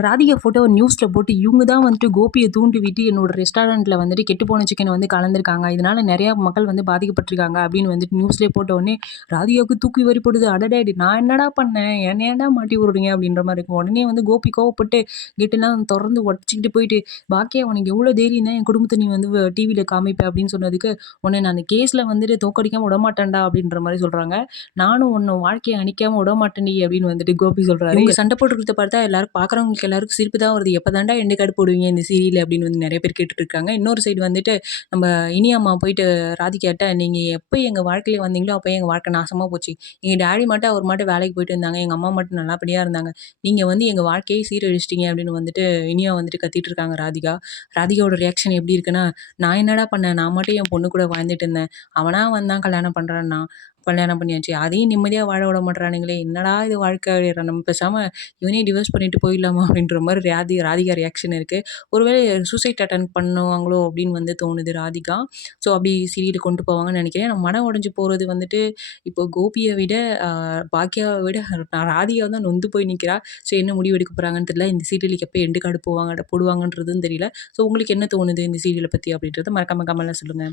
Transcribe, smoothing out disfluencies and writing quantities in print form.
Radhika photo நியூஸ்ல போட்டு இவங்க தான் வந்துட்டு கோபிய தூண்டி விட்டு என்னோட ரெஸ்டாரண்ட்ல வந்துட்டு கெட்டுப்போன சிக்கன வந்து கலந்துருக்காங்க. இதனால நெறைய மக்கள் வந்து பாதிக்கப்பட்டுருக்காங்க அப்படின்னு வந்துட்டு நியூஸ்லயே போட்ட உடனே ராதிகாவுக்கு தூக்கி வாரி போடுது. அடடே! நான் என்னடா பண்ணேன்? என்ன ஏன்டா மாட்டி விடுறீங்க? அப்படின்ற மாரி இருக்கும். உடனே வந்து கோபி கோவப்பட்டு கேட்டெல்லாம் தொறந்து உடைச்சுக்கிட்டு போயிட்டு, "பாக்கியா உனக்கு எவ்வளோ தைரியம் தான் என் குடும்பத்த நீ வந்து டிவில காமிப்ப?" அப்படின்னு சொன்னதுக்கு, "உன்ன நான் அந்த கேஸ்ல வந்துட்டு தோற்கடிக்காம விடமாட்டேன்டா" அப்படின்ற மாரி சொல்றாங்க. "நானும் உன்ன வாழ்க்கைய அழிக்காம விடமாட்டேன்டி" அப்படின்னு வந்துட்டு கோபி சொல்றாரு. இவங்க சண்டை போட்டுக்கிறத பார்த்தா எல்லாரும் பார்க்குறவங்களுக்கு எல்லாருக்கும் சிரிப்பு தான் வருது. "எப்பதான்டா எண்டு கார்டு போடுவீங்க இந்த சீரியல்ல?" அப்படின்னு வந்து நெறைய பேர் கேட்டுட்டு இருக்காங்க. இன்னொரு சைடு வந்துட்டு நம்ம இனி அம்மா போயிட்டு ராதிகாட்ட, "நீங்க எப்ப எங்க வாழ்க்கையில வந்தீங்களோ, அப்பயே எங்க வாழ்க்கை நாசமா போச்சு. எங்க டாடி மட்டும் அவர் மட்டும் வேலைக்கு போயிட்டு இருந்தாங்க. எங்க அம்மா மட்டும் நல்லபடியா இருந்தாங்க. நீங்க வந்து எங்க வாழ்க்கையே சீரழிச்சிட்டீங்க" அப்படின்னு வந்துட்டு இனியா வந்துட்டு கத்திட்டு இருக்காங்க ராதிகா. ராதிகாவோட ரியாக்ஷன் எப்படி இருக்குன்னா, "நான் என்னடா பண்ணேன்? நான் மட்டும் என் பொண்ணு கூட வாழ்ந்துட்டு இருந்தேன். அவனா வந்தான் கல்யாணம் பண்றான்னா, கல்யாணம் பண்ணியாச்சு. அதையும் நிம்மதியா வாழ விட மாட்றானுங்களே! என்னடா இது வாழ்க்கை? நம்ம பேசாம இவனையும் டிவோர்ஸ் பண்ணிட்டு போயிடலாமா?" அப்படின்ற மாரி ராதிகா ரியாக்ஷன் இருக்கு. ஒருவேளை சூசைட் அட்டெம்ப்ட் பண்ணுவாங்களோ அப்படின்னு வந்து தோணுது ராதிகா. ஸோ அப்படி சீரியல் கொண்டு போவாங்கன்னு நெனைக்கிறேன். மனம் உடைஞ்சு போறது வந்துட்டு இப்போ கோபிய விட அ பாக்யாவ விட ராதிகா தான் நொந்து போய் நிக்கிறா. ஸோ என்ன முடிவு எடுக்க போறாங்கன்னு தெரியல. இந்த சீரியலுக்கு எப்ப எண்டு கார்டு போடுவாங்கன்றதும் தெரியல. ஸோ உங்களுக்கு என்ன தோணுது இந்த சீரியல பத்தி அப்படின்றத மறக்காம கமெண்ட்ல சொல்லுங்க.